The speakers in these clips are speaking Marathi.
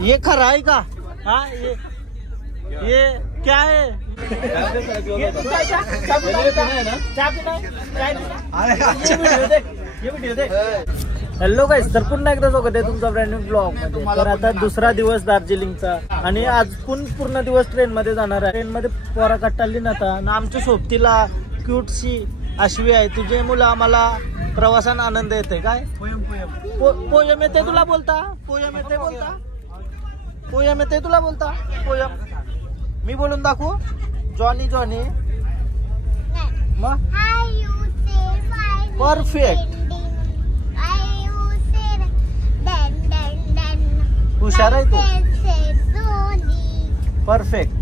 ये खरा है का? हाँ ये क्या है? हॅलो गाईस, तर पुन्हा एकदा स्वागत आहे तुमचा ब्रँड न्यू ब्लॉग मध्ये. तर आता दुसरा दिवस दार्जिलिंगचा आणि आज पूर्ण दिवस ट्रेन मध्ये जाणार आहे. ट्रेन मध्ये पोरा कट्टाली ना आता आमच्या सोबतीला क्यूटशी अश्वी आहे. तुझे मुलं आम्हाला प्रवासाने आनंद येते काय? पोयम येते तुला बोलता? पोयम येते बोलता? पोयम येते तुला बोलता? पोयम मी बोलून दाखवू? जॉनी जॉनी मग परफेक्ट. हुशार आहे तू. परफेक्ट.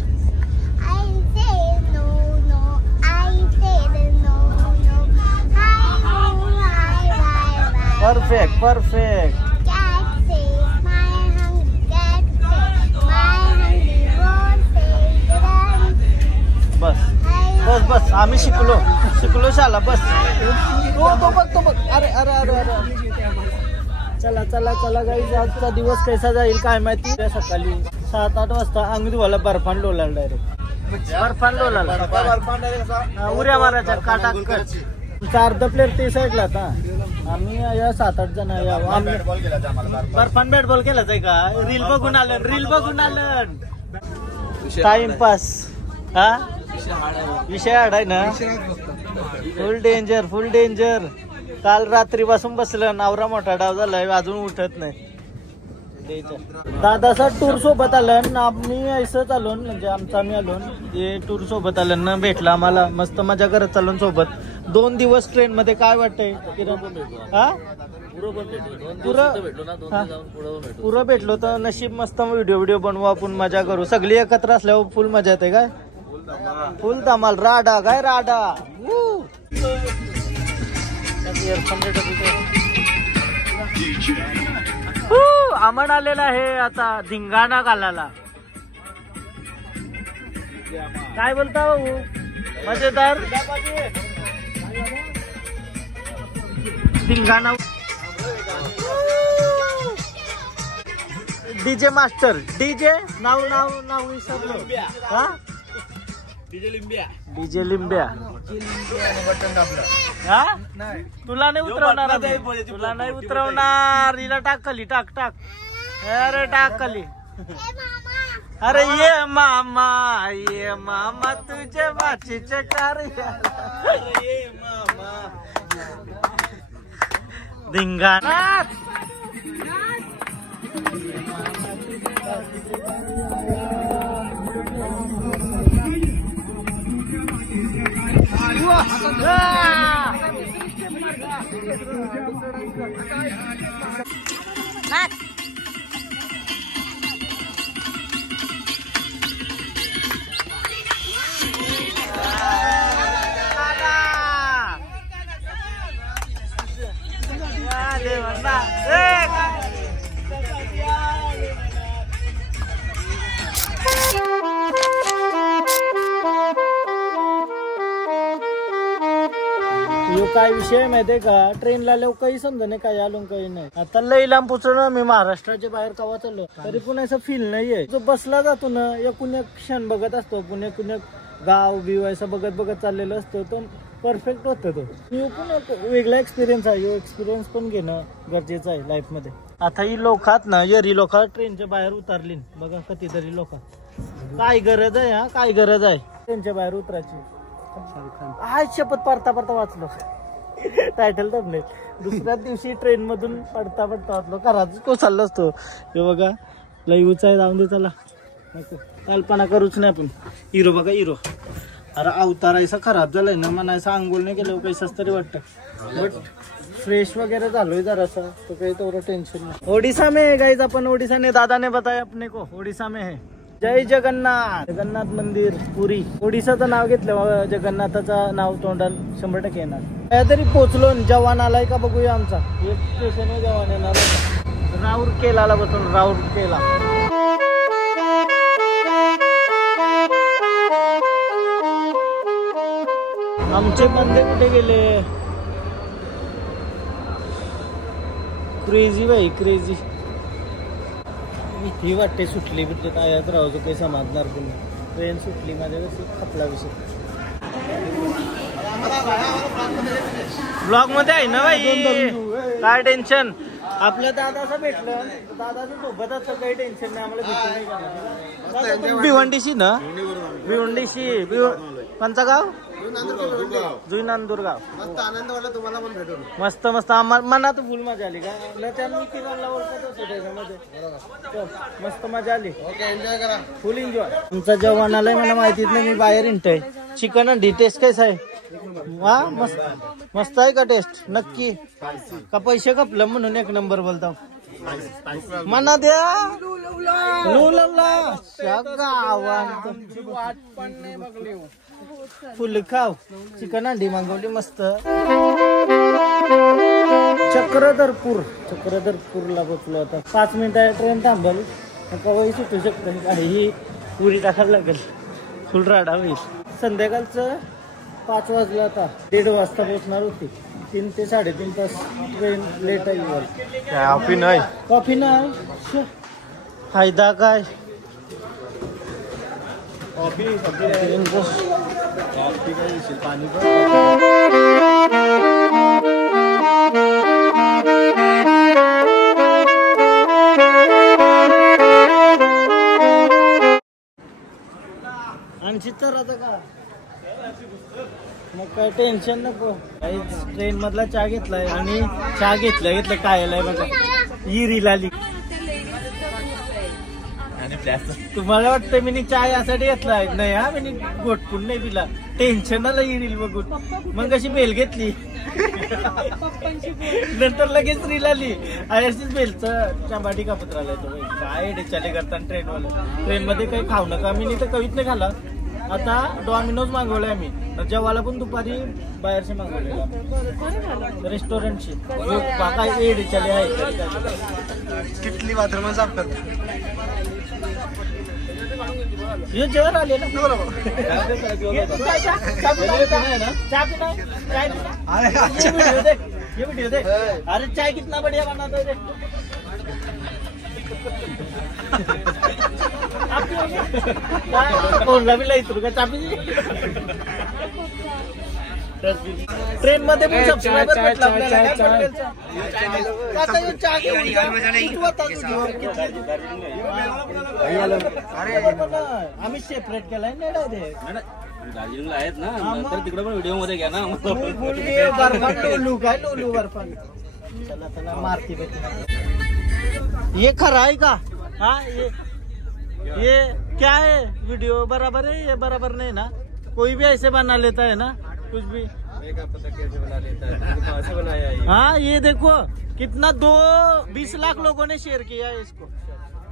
Perfect perfect. बस बस बस आम्ही शिकलो शाला. बस तो बघ. अरे अरे अरे अरे चला चला चला गाईज, आजचा दिवस कसा जाईल काय माहिती. सकाळी 7-8 वाजता अंगदी वाला बर्फान डोलाल डायरेक्ट. बर्फान डोलाल उड्या मारायच्या काटाकर. 4 प्लेअर ते साईडला आता आम्ही या 7-8 जण बर्फान बॅट बॉल केलाच आहे का? रील बघून आलं टाइमपास. हा विषय हाडाय ना. फुल डेंजर. काल रात्रीपासून बसलं, नवरा मोठा डाव झालाय, अजून उठत नाही. दादाचा टूर सोबत आलं ना. आम्ही असंच आलो म्हणजे आमचा आम्ही आलो ते टूर सोबत आलं ना. भेटला आम्हाला, मस्त मजा करत चाललो सोबत. 2 दिवस ट्रेन मध्ये. काय वाटतंय? पुरं भेटलो तर नशीब. मस्त व्हिडिओ बनवू आपण, मजा करू. सगळी एकत्र असल्यावर फुल मजा येते काय? फुल धमाल. राडा काय राडा. अमन आलेला आहे आता धिंगाणा घालायला. काय बोलता भाऊ? मजेदार धिंगाणा. DJ master. डीजे नाव विसरलो. हा डीजे लिंब्या. हा तुला नाही उतरवणार. हिला टाकली टाक. अरे टाकली. अरे ये मामा तुझे बाचीचे कार्य. धिंगाणा. काय विषय माहितीये का? ट्रेनला आलो काही समजा नाही, काय आलो काही नाही. आता लई लांब पोचलो मी. महाराष्ट्राच्या बाहेर कवा चाललो तरी पण असं फील नाहीये. जो बसला जातो ना, एकूण एक क्षण बघत असतो. एकूण एक गाव बिव असं बघत चाललेलं असतो. तो परफेक्ट होतो. तो एकूण एक वेगळा एक्सपिरियन्स आहे. एक्सपिरियन्स पण घेणं गरजेचं आहे लाईफ मध्ये. आता ही लोकात ना, येरी लोक ट्रेनच्या बाहेर उतरली बघा. कितीतरी लोक. काय गरज आहे? हा काय गरज आहे ट्रेनच्या बाहेर उतरायची? हाय शपथ पडता वाचलो. टायटल दबले. दुसऱ्याच दिवशी ट्रेन मधून पडता वाचलो. घराच कोसळलो असतो. हे बघा लईच आहे. जाऊन दे चला, कल्पना करूच नाही आपण. हिरो बघा हिरो. अरे अवतारायचा खराब झालाय ना. म्हणायचं आंघोळ नाही केलं कैसाच तरी वाटतं. बट फ्रेश वगैरह झालोय जरासा, तो काही तेवढं टेन्शन नाही. ओडिशा में है गाइस अपन. ओडिशा ने दादा ने बताया अपने को ओडिशा में है. जय जगन्नाथ मंदिर पुरी. ओडिशाचं नाव घेतलं, जगन्नाथाचं नाव तोंडाल 100% येणार. काहीतरी पोचलो. जवान आलाय का बघूया आमचा. एक स्टेशन जवान येणार. राऊरकेला बसून. राऊरकेला. आमचे बंदे कुठे गेले? क्रेजी भाई क्रेजी. भीती वाटते सुटली बिटली आयात राहू काही समाजणार पण ट्रेन सुटली माझ्या कसं खपला विषय ब्लॉग मध्ये आहे ना बाई काय टेन्शन आपलं दादाचं भेटलं दादाचं सोबत असं काही टेन्शन नाही आम्हाला भेटलं नाही भिवंडीशी ना भिवंडीशी कोणचं गाव जुईनांदूरगाव मस्त आनंद वाटला तुम्हाला पण भेटून मस्त मस्त मनात फुल मजा आली का त्यांनी किनाला ओळखत असतो त्याच्यामध्ये मस्त मजा आली ओके एन्जॉय करा फुल एन्जॉय तुमचा जेवण आलाय मला माहितीच नाही मी बाहेर इंटय चिकन अंडी टेस्ट कैसा आहे वा मस्त मस्त आहे का टेस्ट नक्की का पैसे कपलं म्हणून एक नंबर बोलता मना द्या फुल खाव चिकन अंडी मागवली मस्त चक्रधरपूरला पोचलो आता 5 मिनिटं ट्रेन थांबल कवाही सुटू शकतो काही पुरी टाकायला लागेल फुल राडा होईल संध्याकाळचं 5 वाजलं आता 1:30 वाजता पोहोचणार होती 3 ते 3.5 तास ट्रेन लेट आहे कॉफी नाही फायदा काय कॉफी काय पाणी आणखी तर आता का मग काय टेन्शन नको ट्रेन मधला चहा घेतलाय आणि चहा घेतलं काय आलाय बघा ही रील आली तुम्हाला वाटतं मी चहा यासाठी घेतलाय नाही हा मी घोटपून नाही पिला टेन्शन आलं ही रील बघून मग कशी बेल घेतली नंतर लगेच रील आली अशीच बेलचं चंबाटी कापत राहिलाय तो काय डेचाले करताना ट्रेन मध्ये काही खाऊ नका मी नाही तर कवीत नाही खाला आता डॉमिनोज मागवलाय आम्ही जेवायला पण दुपारी बाहेरचे मागवलेला रेस्टॉरंटची काय एडीचाले आहे कितली बाथरूम साफ हे जेवण आले ना व्हिडिओ दे अरे चाय कितना बढ़िया बनाता है ट्रेन मध्ये पण सबस्क्रायबर आम्ही सेपरेट केलाय नाही दार्जिलिंगला आहेत ना तर तिकडे पण व्हिडिओ मध्ये घ्या ना लोलू काय लोलू बर्फान चला चला मारती ये खरा है का हाँ ये क्या है वीडियो बराबर है ये बराबर नहीं ना कोई भी ऐसे बना लेता है ना कुछ भी पता कैसे बना लेता है कहाँ से बनाया है हाँ ये देखो कितना 20 लाख लोगों ने शेयर किया है इसको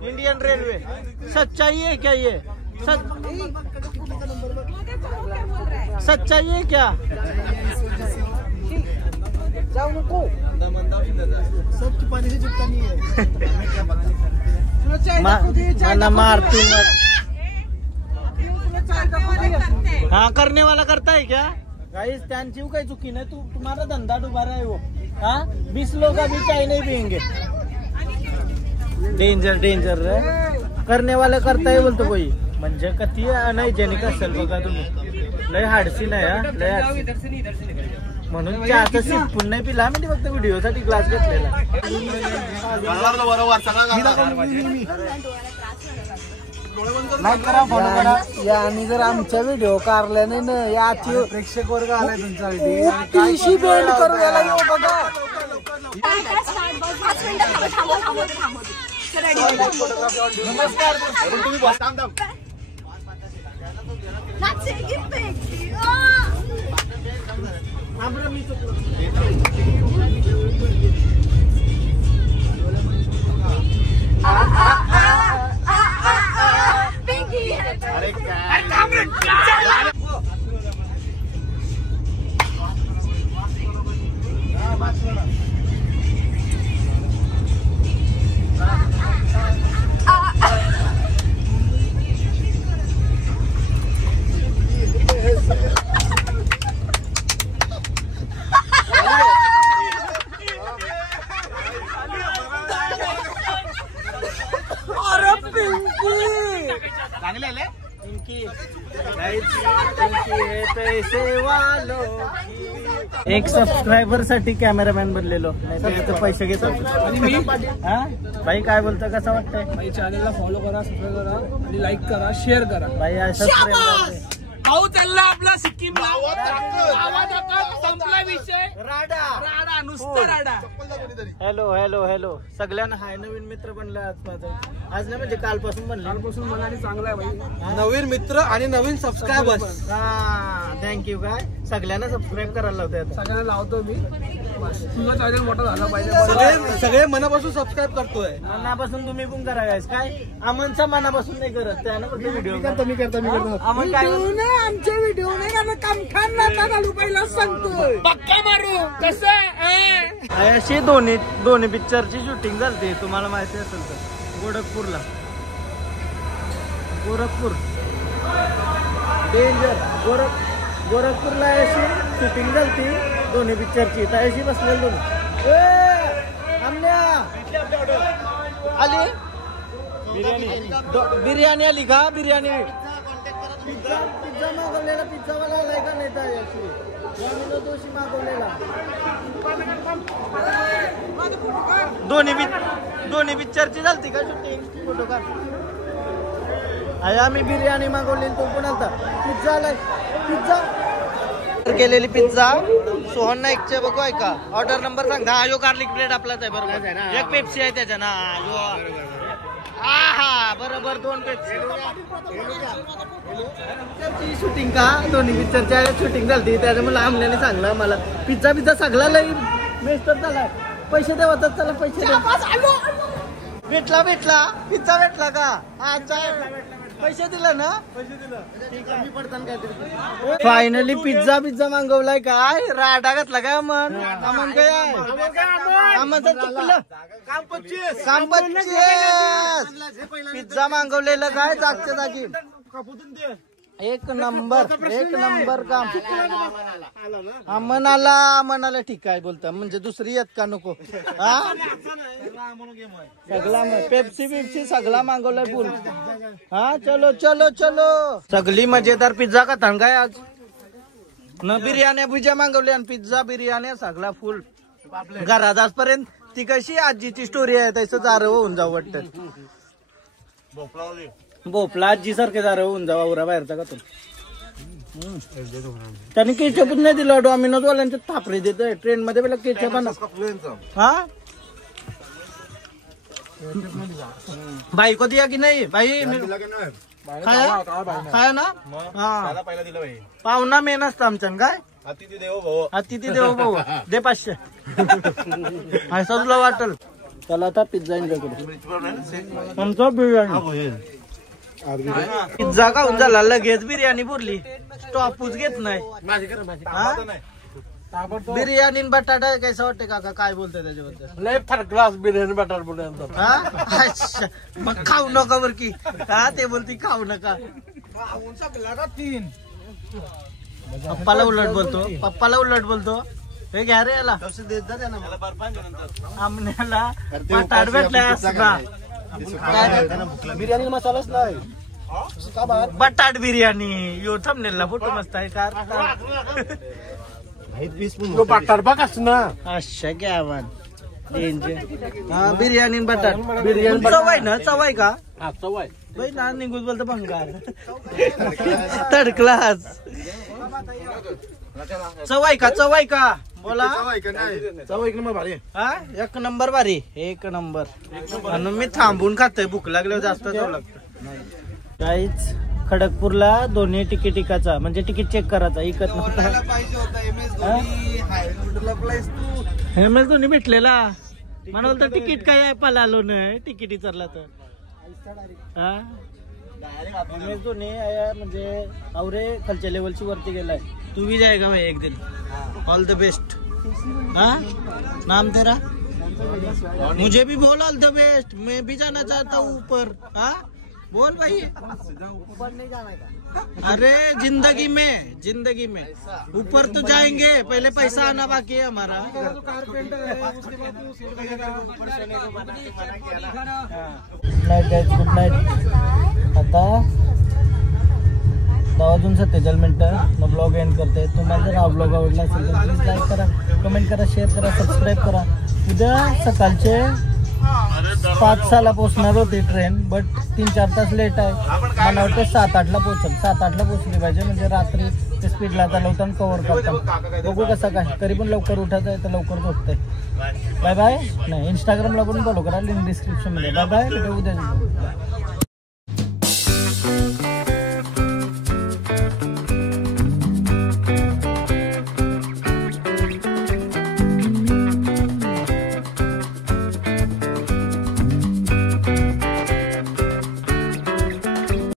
इंडियन रेलवे सच्चाई है क्या ये सच्चाई है क्या सब पानी से चिपका नहीं है मारती हाँ करने वाला करता है क्या गाइस त्यांची काही चुकी नाही तुम्हारा धंधा डुबा रहा है वो हाँ 20 लोग अभी चाय नहीं पियेंगे डेंजर डेंजर करने वाला करता है बोलतो कोई म्हणजे कधी अनहायजेनिक असेल बघा तुम्ही लय हाडसी नाही हा लय हाडसी म्हणून चहाचं सिपून नाही पिला मी फक्त व्हिडिओ साठी ग्लास घेतलेला लाईक करा फॉलो करा आणि जर आमचा व्हिडिओ कारल्याने ना या प्रेक्षक वर्ग आलाय तुमच्यासाठी बेंड करू याला येऊ बघा नमस्कार तुम्ही बस थांब चांगले आले इनकी है पैसे वालो एक सबस्क्रायबर साठी कॅमेरामॅन बनलेलो नाही तर याचे पैसे घेतो आणि मी हा भाई काय बोलतो कसं वाटतंय भाई चॅनलला फॉलो करा सबस्क्राईब करा आणि लाईक करा शेअर करा भाई असं भाऊ चालला आपला सिक्कीमला संपला विषय राडा राडा नुसतं राडा हॅलो हॅलो हॅलो सगळ्यांना हाय नवीन मित्र बनला आज माझं आज नाही म्हणजे कालपासून बनला कालपासून मनाने चांगला आहे भाई नवीन मित्र आणि नवीन सबस्क्रायबर्स हा थँक्यू काय सगळ्यांना सबस्क्राईब करायला लावतोय आता सगळ्यांना लावतो मी तुझा चॅनल मोठा झाला पाहिजे सगळे मनापासून सबस्क्राईब करतोय मनापासून तुम्ही पण करा guys. काय अमनचा मनापासून नाही करत त्यानं फक्त व्हिडिओ मी करतो अमन काय आमच्या व्हिडिओ नाही का काम घालू पहिला सांगतो पक्का मारू कसं अशी दोन्ही पिक्चरची शूटिंग झाली तुम्हाला माहिती असेल तर गोरखपूरला गोरखपूर डेंजर गोरखपूरला अशी शूटिंग झाली दोन्ही पिक्चरची तर अशी बसलेली दोन्ही आली बिर्याणी आली का बिर्याणी पिझ्झा मागवलेला पिझ्झावाला आलाय का नाही तर याची दोषी मागवलेला दोन्ही पिक्चरची झालती का शूटिंग फोटो काढ आम्ही बिर्याणी मागवलेली तो पण आता पिझ्झा आलाय पिझ्झा केलेली पिझ्झा सोहन नाईकचे बघू ऐका ऑर्डर नंबर सांग हा यो गार्लिक ब्रेड आपलाच आहे बरोबर एक पेप्सी आहे त्याच्या ना हा बरोबर 2 पेप्सी शूटिंग का दोन्ही पिक्चरच्या शूटिंग झाली त्याच्यामुळे आमल्याने सांगला मला पिझ्झा सगळा लई मेस्टर झालाय पैसे देवातात त्याला पैसे भेटला पिझ्झा भेटला का अच्छा पैसे दिला ना फायनली पिझ्झा मागवलाय काय राडा घातला काय अमन काय अमन चुकलं काम 25 पिझ्झा मागवलेलं काय जागच्या जागी एक नंबर काम अमन आला ठीक आहे बोलता म्हणजे दुसरी येत का नको हा सगळा पेप्सी सगळा मागवलाय फुल हा चलो सगळी मजेदार पिझ्झा का काय आज न बिर्याण्या मागवल्या आणि पिझ्झा बिर्याण्या सगळा फुल घरात आजपर्यंत ती कशी आजीची स्टोरी आहे त्याचं जारव होऊन जाऊ वाटत भोपला आजी सारखे जारव होऊन जाऊ औरा बाहेरचा का तू त्यांनी केचप नाही दिलं डॉमिनोज वाल्यांचे थापरे देतोय ट्रेन मध्ये पहिला केचप हा बाई कधी या की नाही बाई खाया ना हा पाहुणा मेन असतं आमच्या काय अतिथी देवो भाऊ दे 500 असं तुला वाटल त्याला आता पिझ्झा एन्जॉय करू आमचा बिर्याणी पिझ्झा खाऊन झाला लगेच बिर्याणी पुरली स्टॉपच घेत नाही बिर्याणी बटाटा कैसा वाटते काका काय बोलतोय त्याच्याबद्दल लय थर्ड क्लास बिर्याणी बटाट बोलतो अच्छा मग खाऊ नका बर की हा ते बोलती खाऊ नका 3 पप्पाला उलट बोलतो हे घ्या रे याला आमण्याला बटाट भेटलाय असला बिर्याणी मसालाच नाही बटाट बिर्याणी यो थंबनेलला फोटो मस्त आहे का बटाट बघ ना अच्छा क्या हा बिर्याणी बटाट बिर्याणी चवाय ना चवाय का चवाय बाई ना निघून बोलतो भंगार थर्ड क्लास चवाय का बोला चवा 1 नंबर भारी हा 1 नंबर भारी 1 नंबर म्हणून मी थांबून खातोय भूक लागल्यावर जास्त जाऊ लागतं काहीच खडकपूरला दोन्ही तिकिटाचा म्हणजे तिकीट चेक करायचा इकत नव्हता हेमल दोन्ही भेटलेला मला बोलतो तिकीट काय आहे पलालो नाही तिकीट विचारला तर हा दोन्ही म्हणजे आवरे खालच्या लेवलची वरती गेलाय तू भी जाएगा भाई एक दिन ऑल द बेस्ट हाँ नाम तेरा मुझे भी बोल ऑल द बेस्ट मैं भी जाना चाहता हूँ ऊपर हाँ बोल भाई ऊपर नहीं जाना का अरे जिंदगी में ऊपर तो जाएंगे पहले पैसा आना बाकी है हमारा गुड नाइट आता 10:47 मिनिटं ब्लॉग एंड करते. तुम्हाला जर हा ब्लॉग आवडला असेल तर प्लीज लाईक करा, कमेंट करा, शेअर करा, सबस्क्राईब करा. उद्या सकाळचे 5-6ला पोहोचणार होती ट्रेन, बट 3-4 तास लेट आहे. मला वाटतं 7-8ला पोहोचल. 7-8ला पोहोचली पाहिजे, म्हणजे रात्री ते स्पीडला चालवताना कव्हर करतात. बघू कसं काय. तरी पण लवकर उठायचं आहे तर लवकर झोपतंय. Bye bye. नाही, इंस्टाग्रामला पण फॉलो करा, लिंक डिस्क्रिप्शनमध्ये. Bye bye. उद्या